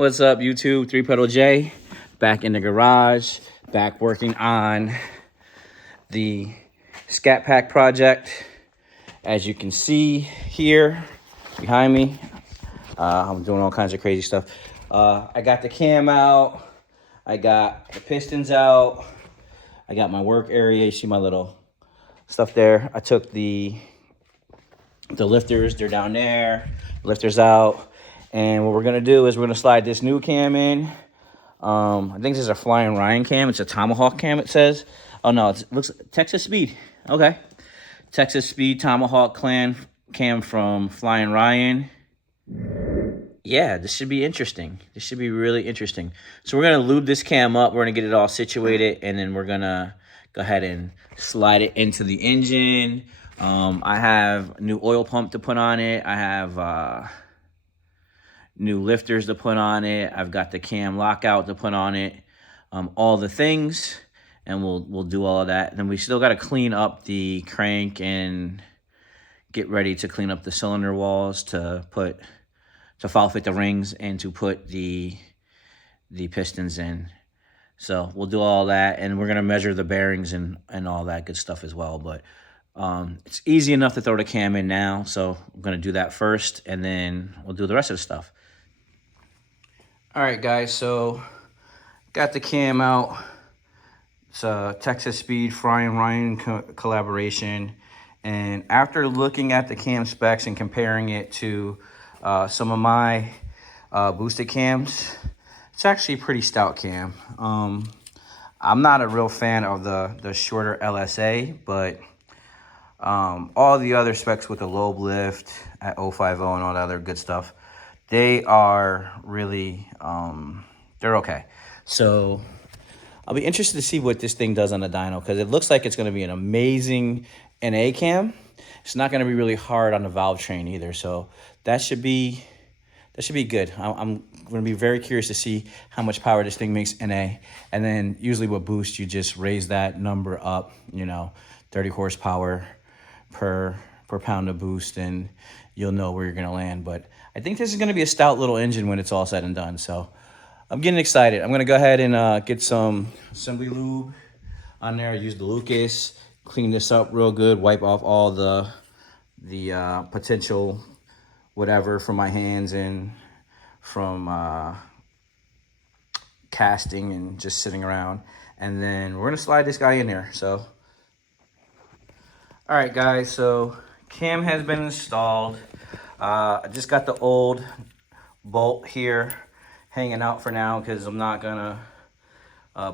What's up, YouTube? 3-Pedal J, back in the garage, back working on the Scat Pack project. As you can see here behind me, I'm doing all kinds of crazy stuff. I got the cam out, I got the pistons out, I got my work area. You see my little stuff there. I took the lifters, they're down there, lifters out. And what we're gonna do is we're gonna slide this new cam in. I think this is a Flying Ryan cam. It's a Tomahawk cam, it says. Oh no, it looks Texas Speed. Okay. Texas Speed Tomahawk cam from Flying Ryan. Yeah, this should be interesting. This should be really interesting. So we're gonna lube this cam up. We're gonna get it all situated, and then we're gonna go ahead and slide it into the engine. I have a new oil pump to put on it. I have new lifters to put on it. I've got the cam lockout to put on it. All the things, and we'll do all of that. Then we still got to clean up the crank and get ready to clean up the cylinder walls to foul fit the rings and to put the pistons in. So we'll do all that, and we're gonna measure the bearings and all that good stuff as well. But it's easy enough to throw the cam in now, so I'm gonna do that first, and then we'll do the rest of the stuff. All right, guys, so got the cam out. It's a Texas Speed Flying Ryan collaboration. And after looking at the cam specs and comparing it to some of my boosted cams, it's actually a pretty stout cam. I'm not a real fan of the shorter LSA, but all the other specs with the lobe lift at 050 and all that other good stuff, they are really, they're okay. So I'll be interested to see what this thing does on the dyno, because it looks like it's going to be an amazing NA cam. It's not going to be really hard on the valve train either, so that should be good. I'm going to be very curious to see how much power this thing makes NA, and then usually with boost you just raise that number up, 30 horsepower per pound of boost, and you'll know where you're going to land. But I think this is going to be a stout little engine when it's all said and done, so I'm getting excited. I'm going to go ahead and get some assembly lube on there. Use the Lucas, clean this up real good, wipe off all the potential whatever from my hands and from casting and just sitting around. And then we're going to slide this guy in there. So all right, guys, so cam has been installed. I just got the old bolt here hanging out for now because I'm not gonna I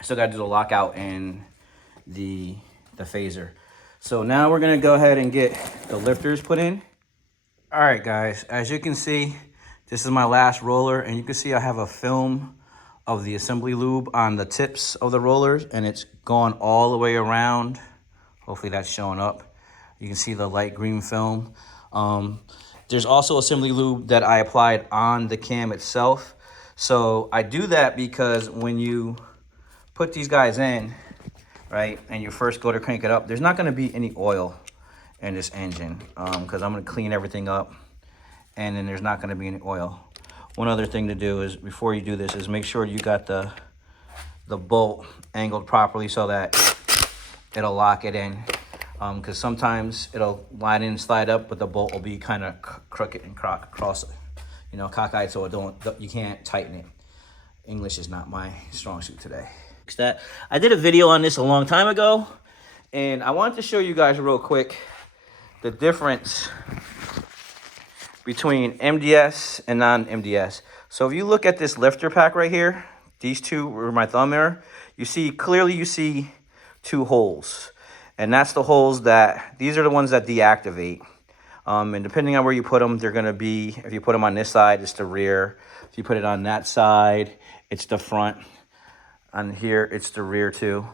still gotta do the lockout and the phaser. So now we're gonna go ahead and get the lifters put in. All right, guys, as you can see, this is my last roller, and you can see I have a film of the assembly lube on the tips of the rollers, and it's gone all the way around. Hopefully that's showing up. You can see the light green film. There's also assembly lube that I applied on the cam itself. So I do that because when you put these guys in, right, and you first go to crank it up, there's not gonna be any oil in this engine because I'm gonna clean everything up, and then there's not gonna be any oil. One other thing to do is, before you do this, is make sure you got the bolt angled properly so that it'll lock it in. Because sometimes it'll line in and slide up, but the bolt will be kind of crooked and across, cockeyed, so you can't tighten it. English is not my strong suit today. I did a video on this a long time ago, and I wanted to show you guys real quick the difference between MDS and non-MDS. So if you look at this lifter pack right here, these two where my thumb are, you see two holes. And that's the holes these are the ones that deactivate. And depending on where you put them, they're gonna be, if you put them on this side, it's the rear. If you put it on that side, it's the front. On here, it's the rear too.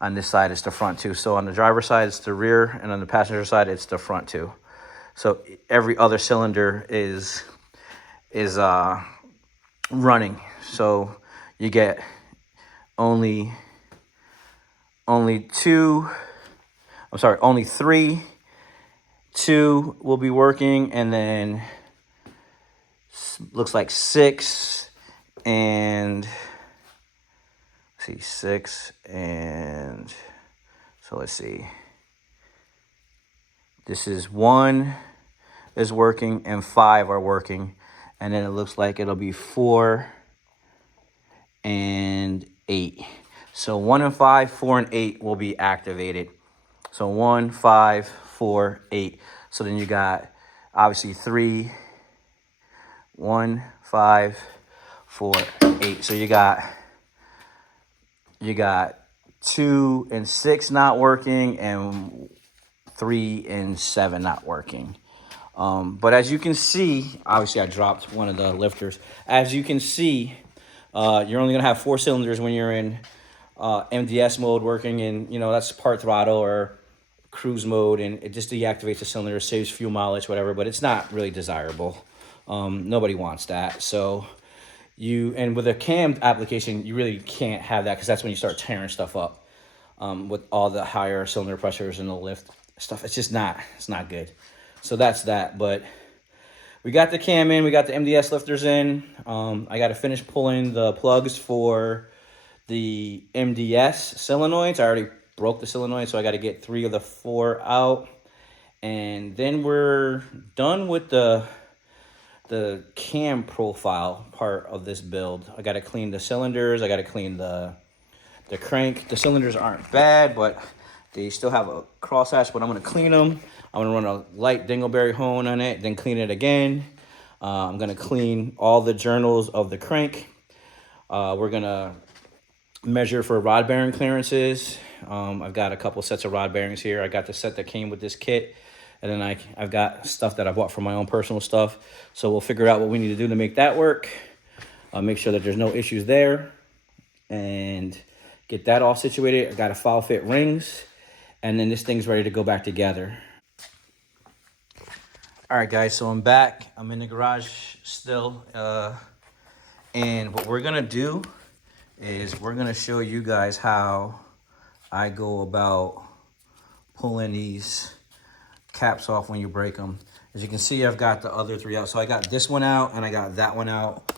On this side, it's the front too. So on the driver's side, it's the rear, and on the passenger side, it's the front too. So every other cylinder is running. So you get only three, two will be working, and then looks like 6 and, let's see, 6 and, so let's see. This is 1 is working and 5 are working. And then it looks like it'll be 4 and 8. So 1 and 5, 4 and 8 will be activated. So 1, 5, 4, 8. So then you got obviously 3, 1, 5, 4, 8. So you got 2 and 6 not working and 3 and 7 not working. But as you can see, obviously I dropped one of the lifters. As you can see, you're only gonna have 4 cylinders when you're in MDS mode working in, that's part throttle or cruise mode, and it just deactivates the cylinder, saves fuel mileage, whatever, but it's not really desirable. Nobody wants that. So and with a cam application, you really can't have that because that's when you start tearing stuff up with all the higher cylinder pressures and the lift stuff. It's not good. So that's that. But we got the cam in, we got the MDS lifters in. I got to finish pulling the plugs for the MDS solenoids. I already broke the solenoid, so I got to get 3 of the 4 out. And then we're done with the cam profile part of this build. I got to clean the cylinders. I got to clean the crank. The cylinders aren't bad, but they still have a crosshatch, but I'm going to clean them. I'm going to run a light dingleberry hone on it, then clean it again. I'm going to clean all the journals of the crank. We're going to measure for rod bearing clearances. I've got a couple sets of rod bearings here. I got the set that came with this kit. And then I've got stuff that I bought for my own personal stuff. So we'll figure out what we need to do to make that work. Make sure that there's no issues there. And get that all situated. I got to foul fit rings. And then this thing's ready to go back together. All right, guys, so I'm back. I'm in the garage still. And what we're going to do is we're going to show you guys how I go about pulling these caps off when you break them. As you can see, I've got the other 3 out. So I got this one out and I got that one out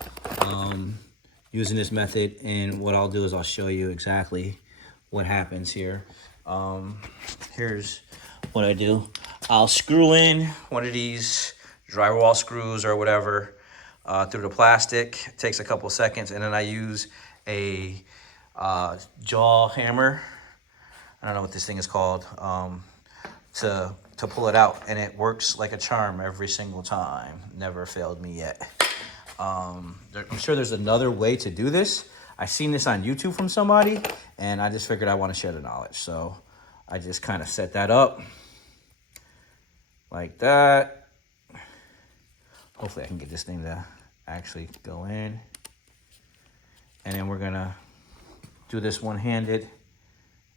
using this method. And what I'll do is I'll show you exactly what happens here. Here's what I do. I'll screw in one of these drywall screws or whatever through the plastic. It takes a couple seconds, and then I use a jaw hammer. I don't know what this thing is called, to pull it out, and it works like a charm every single time. Never failed me yet. I'm sure there's another way to do this. I seen this on YouTube from somebody, and I just figured I want to share the knowledge. So I just kind of set that up like that. Hopefully I can get this thing to actually go in. And then we're gonna do this one-handed,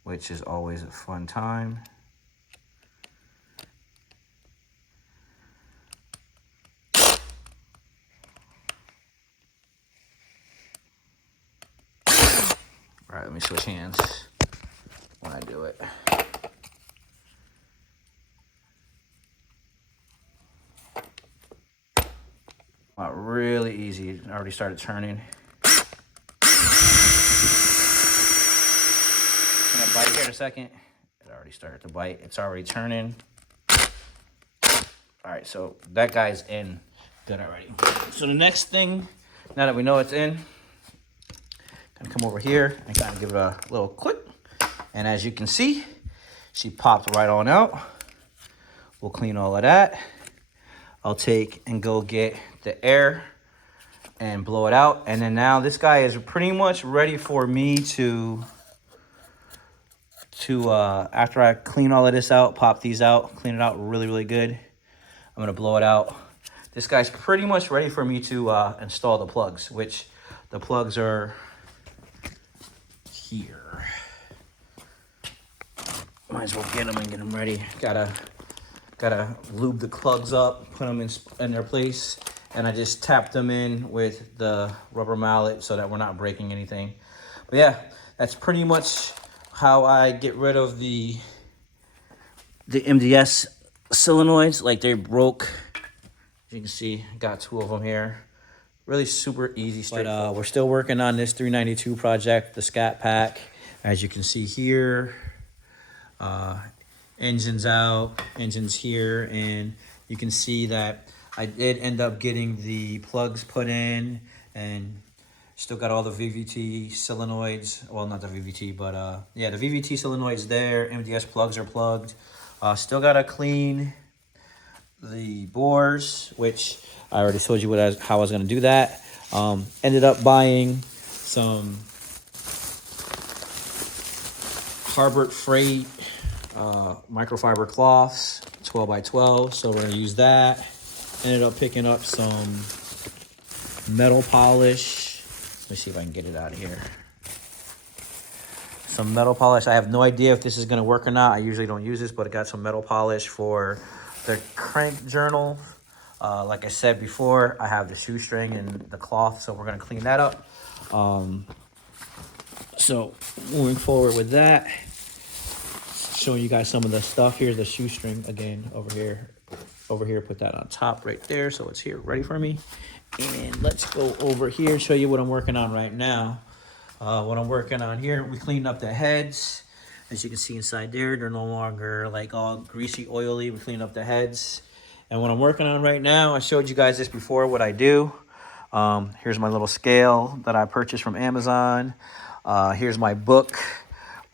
which is always a fun time. All right, let me switch hands when I do it. Really easy. It already started turning. Gonna bite here in a second. It already started to bite. It's already turning. All right, so that guy's in good already. So the next thing, now that we know it's in, gonna come over here and kind of give it a little click. And as you can see, she popped right on out. We'll clean all of that. I'll take and go get the air and blow it out. And then now this guy is pretty much ready for me to after I clean all of this out, pop these out, clean it out really, really good. I'm gonna blow it out. This guy's pretty much ready for me to install the plugs, which the plugs are here. Might as well get them and get them ready. Gotta lube the plugs up, put them in their place, and I just tapped them in with the rubber mallet so that we're not breaking anything. But yeah, that's pretty much how I get rid of the MDS solenoids. Like, they broke. As you can see, got 2 of them here. Really super easy, straightforward. But we're still working on this 392 project, the Scat Pack. As you can see here, engines out, engines here, and you can see that I did end up getting the plugs put in, and still got all the VVT solenoids. Well, not the VVT, but yeah, the VVT solenoids there. MDS plugs are plugged. Still got to clean the bores, which I already told you how I was going to do that. Ended up buying some Harbor Freight microfiber cloths, 12 by 12, so we're going to use that. Ended up picking up some metal polish. Let me see if I can get it out of here. Some metal polish. I have no idea if this is going to work or not. I usually don't use this, but I got some metal polish for the crank journal. Like I said before, I have the shoestring and the cloth, so we're going to clean that up. So moving forward with that, showing you guys some of the stuff. Here's the shoestring again over here. Put that on top right there, so it's here ready for me. And let's go over here and show you what I'm working on right now. What I'm working on here, we cleaned up the heads. As you can see inside there, they're no longer like all greasy, oily. We cleaned up the heads. And what I'm working on right now, I showed you guys this before, what I do. Here's my little scale that I purchased from Amazon. Here's my book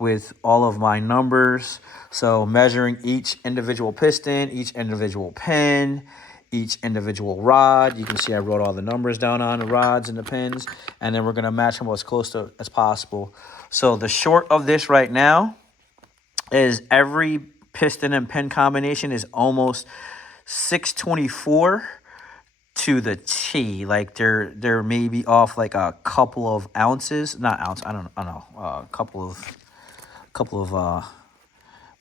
with all of my numbers. So measuring each individual piston, each individual pin, each individual rod. You can see I wrote all the numbers down on the rods and the pins, and then we're going to match them as close to as possible. So the short of this right now is every piston and pin combination is almost 624 to the T. Like they're maybe off like a couple of ounces, not ounce, I don't know, a couple of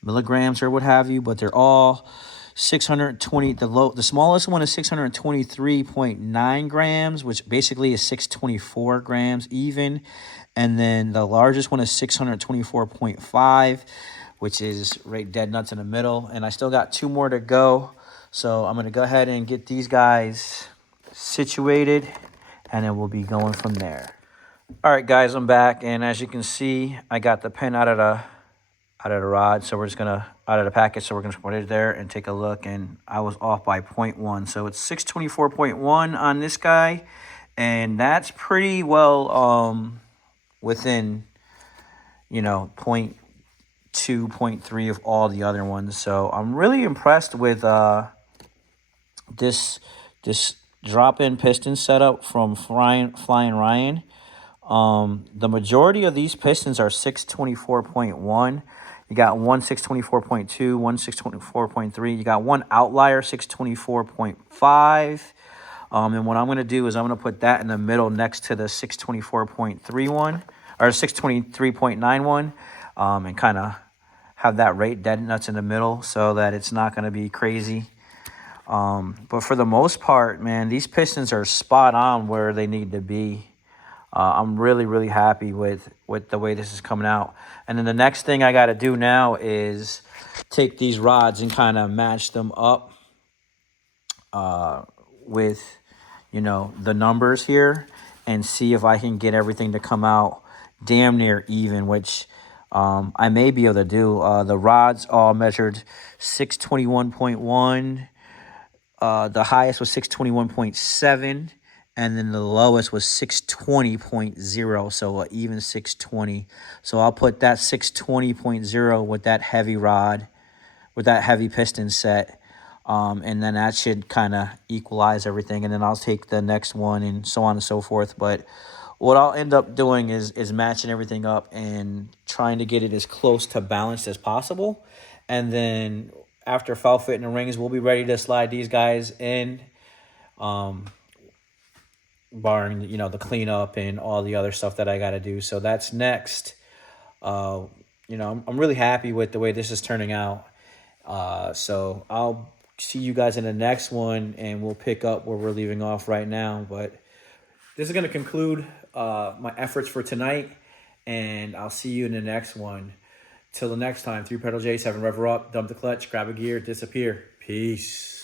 milligrams or what have you, but they're all 620. The smallest one is 623.9 grams, which basically is 624 grams even. And then the largest one is 624.5, which is right dead nuts in the middle. And I still got 2 more to go. So I'm going to go ahead and get these guys situated, and then we'll be going from there. All right, guys, I'm back. And as you can see, I got the pin out of the rod, so we're just gonna out of the package, so we're gonna put it there and take a look. And I was off by 0.1, so it's 624.1 on this guy, and that's pretty well within, you know, 0.2, 0.3 of all the other ones. So I'm really impressed with this drop-in piston setup from Flying Ryan. The majority of these pistons are 624.1. You got one 624.2, one 624.3. You got one outlier 624.5. And what I'm going to do is I'm going to put that in the middle next to the 624.31 or 623.91, and kind of have that rate dead nuts in the middle so that it's not going to be crazy. But for the most part, man, these pistons are spot on where they need to be. I'm really, really happy with the way this is coming out. And then the next thing I got to do now is take these rods and kind of match them up with, you know, the numbers here, and see if I can get everything to come out damn near even, which I may be able to do. The rods all measured 621.1. The highest was 621.7. And then the lowest was 620.0, so even 620. So I'll put that 620.0 with that heavy rod, with that heavy piston set, and then that should kind of equalize everything. And then I'll take the next one and so on and so forth. But what I'll end up doing is matching everything up and trying to get it as close to balanced as possible. And then after foul fitting the rings, we'll be ready to slide these guys in. Barring, you know, the cleanup and all the other stuff that I got to do. So that's next. You know, I'm really happy with the way this is turning out. So I'll see you guys in the next one, and we'll pick up where we're leaving off right now. But this is going to conclude my efforts for tonight, and I'll see you in the next one. Till the next time, 3 pedal J, 7 rev up, dump the clutch, grab a gear, disappear. Peace.